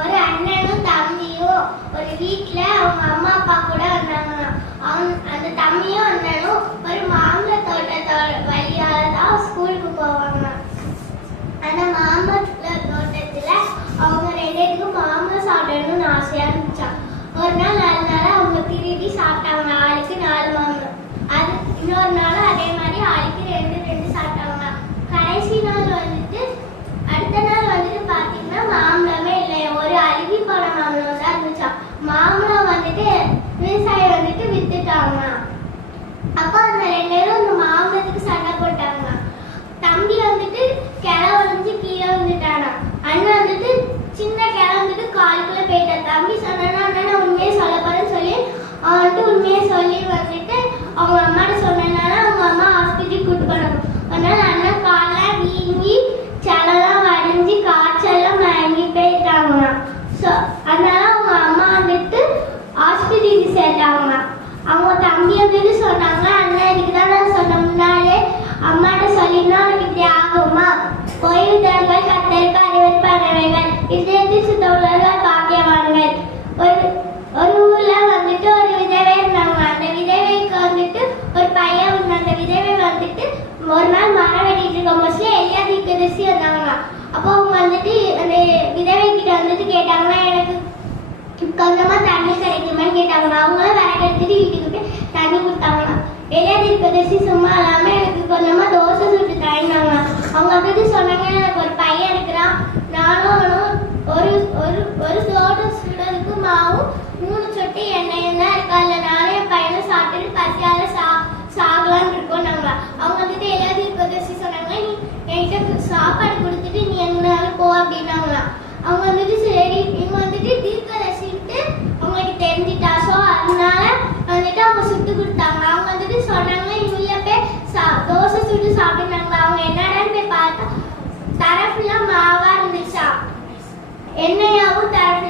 ஒரு அண்ணனும் தம்பியும் ஒரு வீட்டுல அவங்க அம்மா அப்பா கூட வந்தாங்க. அந்த தம்பியும் அண்ணனும் ஒரு மாம்பழ தோட்டத்தோட வழியால தான் ஸ்கூலுக்கு போவாங்க. அந்த மாம்பழ தோட்டத்துல அவங்க 2 பேருக்கும் மாம்பழம் சாப்பிடணும்னு ஆசையா இருந்துச்சான். ஒரு நாள் அதனால அவங்க திருடி சாப்பிட்டாங்க. ஆளுக்கு 4 மாம்பழம். அது இன்னொரு நாள் அதே மாதிரி ஆளுக்கு 2 சாப்பிட்டாங்க. கடைசி நாள் வந்துட்டு அடுத்த நாள் வந்துட்டு பாத்தீங்கன்னா மாம்பழமே இல்லை. ஒரு அருவி போன மாம்பழம் தான் இருந்துச்சான். மாம்பழம் வந்துட்டு விவசாயி வந்துட்டு வித்துட்டாங்க. அப்போ அந்த 2 பேரும் அந்த மாம்பழத்துக்கு சண்டை போட்டாங்க. தம்பி வந்துட்டு கிளை உடைஞ்சு கீழே வந்துட்டானா. அண்ணன் வந்துட்டு சின்ன கிளை வந்துட்டு காலுக்குள்ள போயிட்டான். தம்பி சொன்னா அண்ணன் உண்மையை சொல்ல போறேன்னு சொல்லி அவன் வந்துட்டு உண்மையை சொல்லி வந்துட்டு அவங்க அம்மாட்ட சொன்னனால அவங்க அம்மா ஹாஸ்பிட்டலுக்கு கூட்டு போனாங்க. அதனால அண்ணன் காலெல்லாம் வீங்கி செலெல்லாம் வடிஞ்சு காய்ச்சல்லாம் மயங்கி போயிட்டாங்க. அதனால அவங்க அம்மா வந்துட்டு ஹாஸ்பிட்டலுக்கு சேர்த்தாங்க. அவங்க தம்பி வந்துட்டு சொன்னாங்க, அண்ணன் இதுக்கு தான் நான் சொன்ன முன்னாலே அம்மாட்ட சொல்லினா உனக்கு இப்படி ஆகுமா? ஓய்வுதர்கள் கத்தருக்கு அறிவிப்பானவைகள் இதயத்தில் சுத்தமுள்ளவர்கள் பாக்கியவான்கள். ஒரு ஊர்ல வந்துட்டு ஒரு விதவை இருந்தாங்க. அந்த விதவைக்கு வந்துட்டு ஒரு பையன் இருந்தாங்க. அந்த விதவை வந்துட்டு ஒரு நாள் மரம் வெட்டிட்டு இருக்க மோஸ்ட்லி எலியா தீர்க்கதரிசி வந்தாங்க. அப்போ அவங்க வந்துட்டு அந்த விதவை கிட்ட வந்துட்டு கேட்டாங்க, எனக்கு கொஞ்சமா தண்ணி கிடைக்குமான்னு கேட்டாங்க. அவங்களும் விறகு எடுத்துட்டு வீட்டுக்கு போய் தண்ணி கொடுத்தாங்க. எலியா தீர்க்கதரிசி சும்மா இல்லாம எனக்கு கொஞ்சமா தோசை சுட்டு தந்தாங்க. அவங்க வந்துட்டு சொன்னாங்க, எனக்கு ஒரு பையன் இருக்கிறான், நானும் ஒரு சோறு சுடுறதுக்கு மாவும் 3 சொட்டு எண்ணெயும் தான் இருக்கா. இல்லை நானும் என் பையனும் சாப்பிட்டுட்டு பசியால சாகலான்னு இருக்கோம். நாங்க அவங்க வந்துட்டு எலியா தீர்க்கதரிசி சொன்னாங்க, நீ என்கிட்ட சாப்பாடு கொடுத்துட்டு நீ எங்கனாலும் போ அப்படின்னாங்களா. அவங்க வந்துட்டு சரி இவங்க வந்துட்டு தீர்க்கதரிசிட்டு அவங்களுக்கு தெரிஞ்சிட்டா. ஸோ அதனால வந்துட்டு அவங்க சுட்டு கொடுத்தாங்க. அவங்க வந்துட்டு சொன்னாங்க, இவங்கள போய் தோசை சுட்டு சாப்பிட்டுனாங்க. அவங்க என்னடான்னு போய் பார்த்தா தரப்புலாம் மாவா இருந்துச்சா, எண்ணெயாவும் தரப்பு